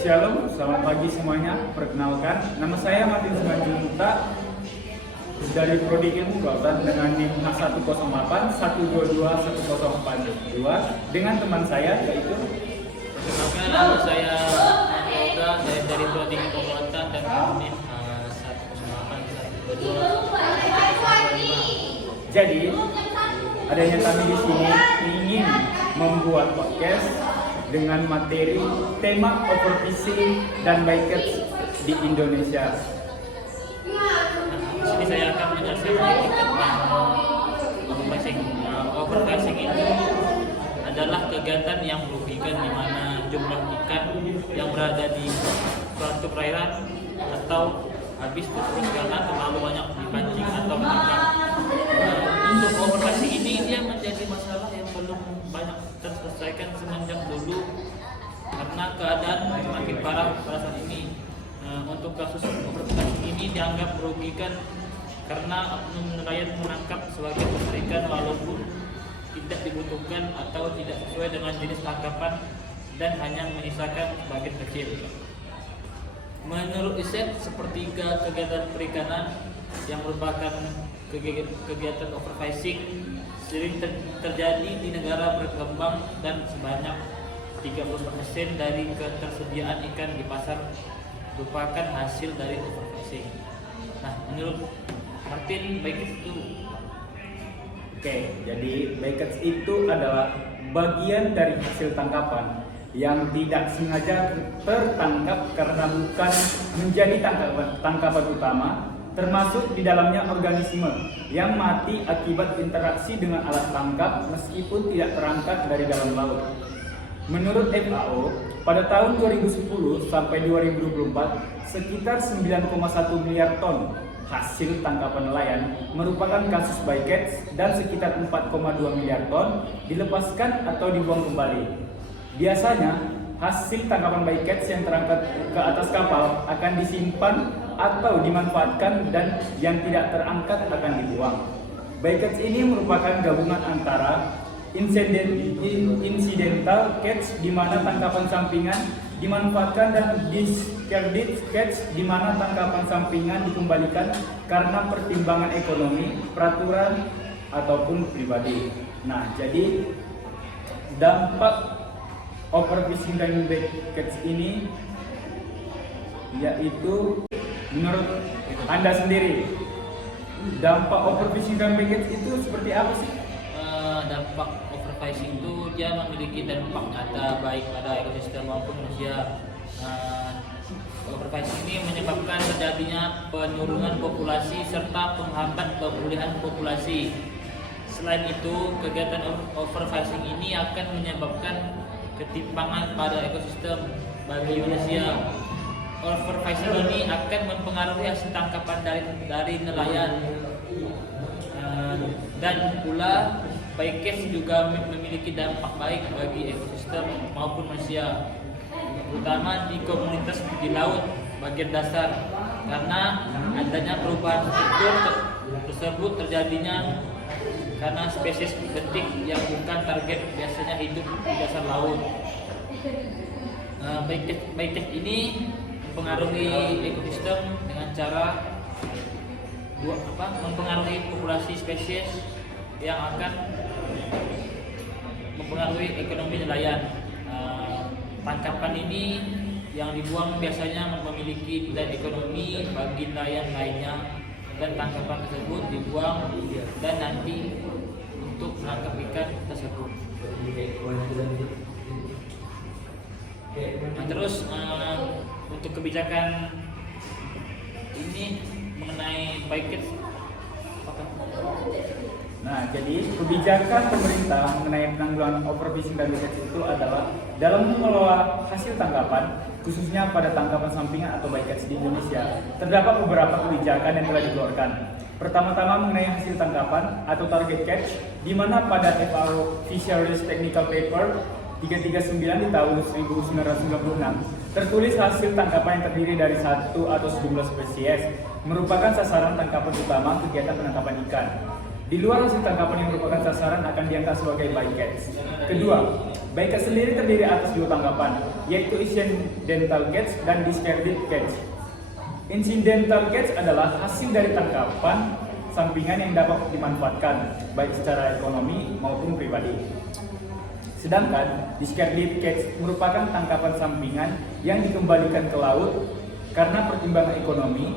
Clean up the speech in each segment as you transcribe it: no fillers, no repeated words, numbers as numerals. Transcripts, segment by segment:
Shalom, selamat pagi semuanya. Perkenalkan, nama saya Martin Simanjunta dari Prodi Ilmu Kelautan dengan NIM H108122142 dengan teman saya yaitu Perkenalkan, nama saya Yoga dari Prodi Ilmu Kelautan dan NIM H108122142. Jadi adanya kami di sini ingin membuat podcast dengan materi tema overfishing dan bycatch di Indonesia. Di sini saya akan menjelaskan sedikit tentang overfishing. Overfishing itu adalah kegiatan yang merugikan di mana jumlah ikan yang berada di suatu perairan atau habis terus karena terlalu banyak dipancing atau menangkap. Untuk overfishing ini dia menjadi masalah yang belum banyak terselesaikan semenjak dulu karena keadaan semakin parah pada saat ini. Untuk kasus overfishing ini dianggap merugikan karena oknum nelayan menangkap sebagai ikan walaupun tidak dibutuhkan atau tidak sesuai dengan jenis tangkapan dan hanya menyisakan sebagian kecil. Menurut riset, sepertiga kegiatan perikanan yang merupakan kegiatan overfishing sering terjadi di negara berkembang dan sebanyak 30% dari ketersediaan ikan di pasar merupakan hasil dari overfishing. Nah, menurut Martin, bycatch itu Jadi bycatch itu adalah bagian dari hasil tangkapan yang tidak sengaja tertangkap karena bukan menjadi tangkapan utama, termasuk di dalamnya organisme yang mati akibat interaksi dengan alat tangkap meskipun tidak terangkat dari dalam laut. Menurut FAO, pada tahun 2010 sampai 2024, sekitar 9,1 miliar ton hasil tangkapan nelayan merupakan kasus bycatch dan sekitar 4,2 miliar ton dilepaskan atau dibuang kembali. Biasanya, hasil tangkapan bycatch yang terangkat ke atas kapal akan disimpan atau dimanfaatkan dan yang tidak terangkat akan dibuang. Bycatch ini merupakan gabungan antara incidental catch di mana tangkapan sampingan dimanfaatkan dan discarded catch di mana tangkapan sampingan dikembalikan karena pertimbangan ekonomi, peraturan ataupun pribadi. Nah, jadi dampak overfishing dan bycatch ini yaitu menurut Anda sendiri, dampak overfishing dan bycatch itu seperti apa sih? Dampak overfishing itu dia memiliki dampak nyata baik pada ekosistem maupun manusia. Overfishing ini menyebabkan terjadinya penurunan populasi serta menghambat pemulihan populasi. Selain itu, kegiatan overfishing ini akan menyebabkan ketimpangan pada ekosistem bagi manusia. Overfishing ini akan mempengaruhi hasil tangkapan dari nelayan dan pula bycatch juga memiliki dampak baik bagi ekosistem maupun manusia, terutama di komunitas di laut bagian dasar karena adanya perubahan struktur tersebut terjadinya karena spesies betik yang bukan target biasanya hidup di dasar laut. Bycatch ini mempengaruhi ekosistem dengan cara mempengaruhi populasi spesies yang akan mempengaruhi ekonomi nelayan. Tangkapan ini yang dibuang biasanya memiliki nilai ekonomi bagi nelayan lainnya dan tangkapan tersebut dibuang dan nanti untuk menangkap ikan tersebut. Nah, terus untuk kebijakan ini mengenai bycatch apakah? Nah, jadi kebijakan pemerintah mengenai penanggulangan overfishing dan bycatch itu adalah dalam mengelola hasil tangkapan, khususnya pada tangkapan sampingan atau bycatch di Indonesia, terdapat beberapa kebijakan yang telah dikeluarkan. Pertama-tama mengenai hasil tangkapan atau target catch, di mana pada FAO Fisheries Technical Paper 339 di tahun 1996 tertulis hasil tangkapan yang terdiri dari satu atau sejumlah spesies merupakan sasaran tangkapan utama kegiatan penangkapan ikan. Di luar hasil tangkapan yang merupakan sasaran akan dianggap sebagai bycatch. Kedua, Bycatch sendiri terdiri atas dua tangkapan, yaitu incidental catch dan discarded catch. Incidental catch adalah hasil dari tangkapan sampingan yang dapat dimanfaatkan baik secara ekonomi maupun pribadi. Sedangkan discarded catch merupakan tangkapan sampingan yang dikembalikan ke laut karena pertimbangan ekonomi,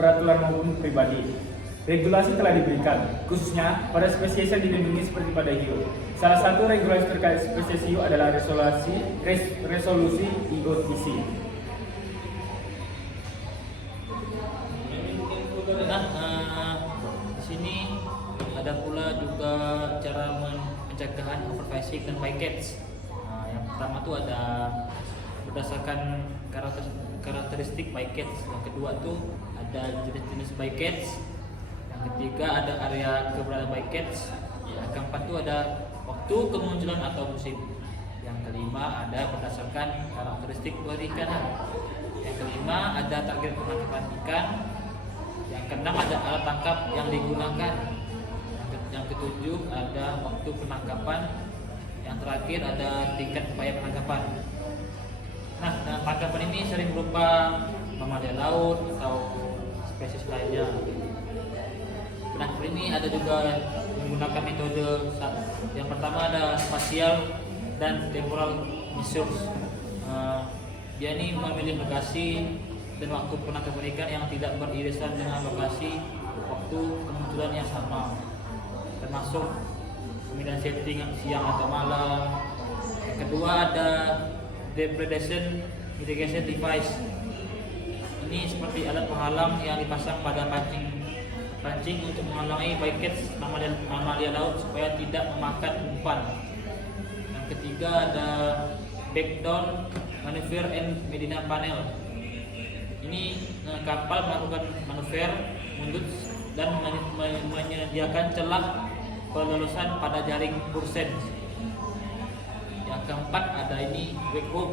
peraturan maupun pribadi. Regulasi telah diberikan, khususnya pada spesies yang dilindungi seperti pada hiu. Salah satu regulasi terkait spesies hiu adalah resolusi IOTC. Di sini ada pula juga cara pencegahan overfishing dan bycatch. Yang pertama tuh ada berdasarkan karakteristik bycatch. Yang kedua tuh ada jenis-jenis bycatch. Yang ketiga ada area keberadaan bycatch. Yang keempat tuh ada waktu kemunculan atau musim. Yang kelima ada berdasarkan karakteristik perikanan. Yang kelima ada target penangkapan ikan. Yang keenam ada alat tangkap yang digunakan. Yang ketujuh ada waktu penangkapan. Yang terakhir ada tingkat upaya penangkapan. Nah, tangkapan ini sering berupa mamalia laut atau spesies lainnya. Nah, ini ada juga menggunakan metode yang pertama ada spasial dan temporal measures. Dia ini memilih lokasi dan waktu penangkapan ikan yang tidak beririsan dengan lokasi waktu kemunculan yang sama, termasuk pemilihan setting siang atau malam. Yang kedua ada depredation mitigation device. Ini seperti alat penghalang yang dipasang pada pancing untuk menghalangi bycatch mamalia laut supaya tidak memakan umpan. Yang ketiga ada backdown maneuver and Medina panel. Ini kapal melakukan manuver mundur dan menyediakan celah pelulusan pada jaring pursen. Yang keempat ada ini wake hook.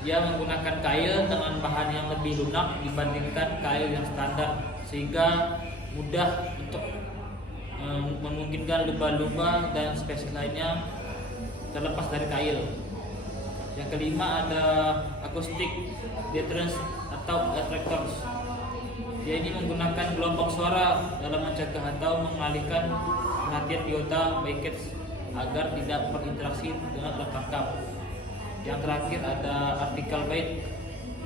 Dia menggunakan kail dengan bahan yang lebih lunak dibandingkan kail yang standar, sehingga mudah untuk memungkinkan lumba-lumba dan spesies lainnya terlepas dari kail. Yang kelima ada acoustic deterrence atau attractors. Dia ini menggunakan gelombang suara dalam mencegah atau mengalihkan perhatian biota bycatch agar tidak berinteraksi dengan alat tangkap. Yang terakhir ada artificial bait.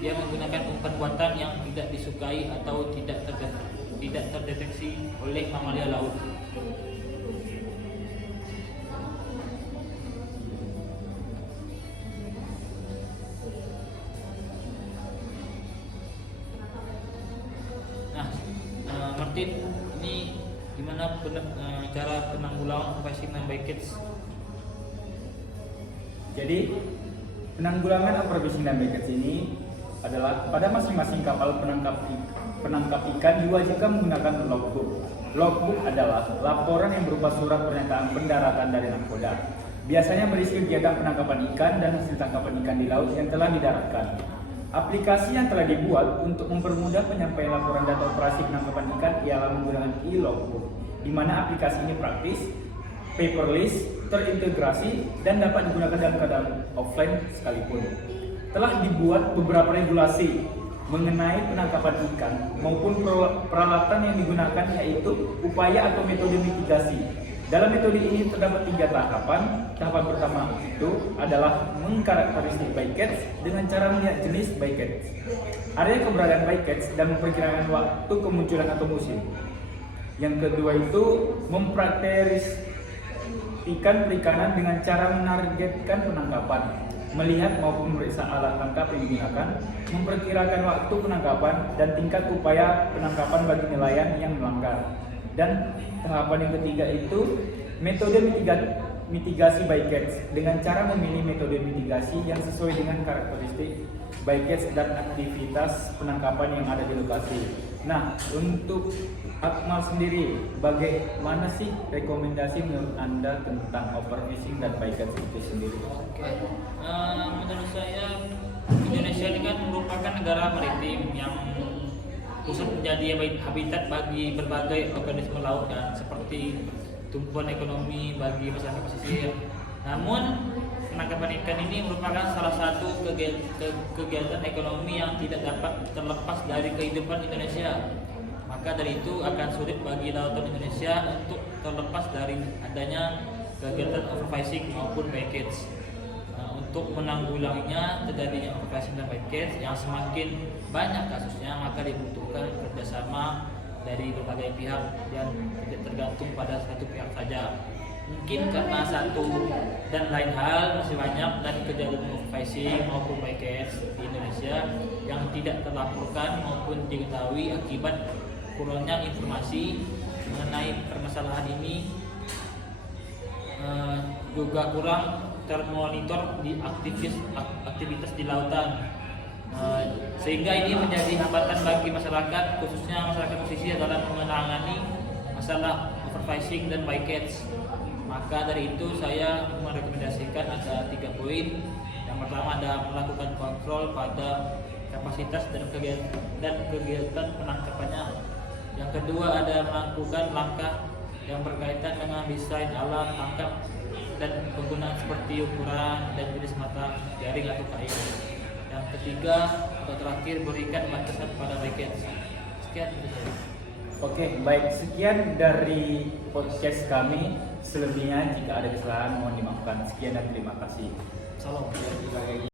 Dia menggunakan umpan buatan yang tidak disukai atau tidak terdeteksi oleh mamalia laut. Martin, ini gimana cara penanggulangan overfishing dan bycatch? Jadi penanggulangan overfishing dan bycatch ini adalah pada masing-masing kapal penangkap ikan diwajibkan menggunakan logbook. Logbook adalah laporan yang berupa surat pernyataan pendaratan dari nakoda. Biasanya berisi kegiatan penangkapan ikan dan hasil tangkapan ikan di laut yang telah didaratkan. Aplikasi yang telah dibuat untuk mempermudah penyampaian laporan data operasi penangkapan ikan ialah menggunakan e-logbook, di mana aplikasi ini praktis, paperless, terintegrasi, dan dapat digunakan dalam keadaan offline sekalipun. Telah dibuat beberapa regulasi mengenai penangkapan ikan maupun peralatan yang digunakan, yaitu upaya atau metode mitigasi. Dalam metode ini terdapat 3 tahapan. Tahapan pertama itu adalah mengkarakteristik bycatch dengan cara melihat jenis bycatch, area keberadaan bycatch, dan memperkirakan waktu kemunculan atau musim. Yang kedua itu memprakteristikan perikanan dengan cara menargetkan penangkapan, melihat maupun memeriksa alat tangkap yang digunakan, memperkirakan waktu penangkapan dan tingkat upaya penangkapan bagi nelayan yang melanggar. Dan tahapan yang ketiga itu metode mitigasi bycatch dengan cara memilih metode mitigasi yang sesuai dengan karakteristik bycatch dan aktivitas penangkapan yang ada di lokasi. Nah, untuk Akmal sendiri, bagaimana sih rekomendasi menurut Anda tentang overfishing dan bycatch itu sendiri? Menurut saya Indonesia ini kan merupakan negara maritim yang khusus menjadi habitat bagi berbagai organisme laut, dan seperti tumpuan ekonomi bagi masyarakat pesisir, Namun penangkapan ikan ini merupakan salah satu kegiatan ekonomi yang tidak dapat terlepas dari kehidupan Indonesia. Maka dari itu akan sulit bagi lautan Indonesia untuk terlepas dari adanya kegiatan overfishing maupun bycatch. Untuk menanggulanginya terjadinya overfishing dan bycatch yang semakin banyak kasusnya, maka dibutuhkan kerjasama dari berbagai pihak dan tidak tergantung pada satu pihak saja. Mungkin karena satu dan lain hal masih banyak dan kejadian overfishing maupun bycatch di Indonesia yang tidak terlaporkan maupun diketahui akibat kurangnya informasi mengenai permasalahan ini, juga kurang termonitor di aktivitas di lautan, sehingga ini menjadi hambatan bagi masyarakat, khususnya masyarakat pesisir dalam menangani masalah overfishing dan bycatch. Maka dari itu saya merekomendasikan ada 3 poin. Yang pertama ada melakukan kontrol pada kapasitas dan kegiatan penangkapannya. Yang kedua ada melakukan langkah yang berkaitan dengan desain alat tangkap dan penggunaan seperti ukuran dan jenis mata jaring atau kain. Yang ketiga atau terakhir berikan batasan pada bycatch. Sekian itu saja. Oke, baik, sekian dari podcast kami. Selebihnya jika ada kesalahan mohon dimaafkan. Sekian dan terima kasih. Salam.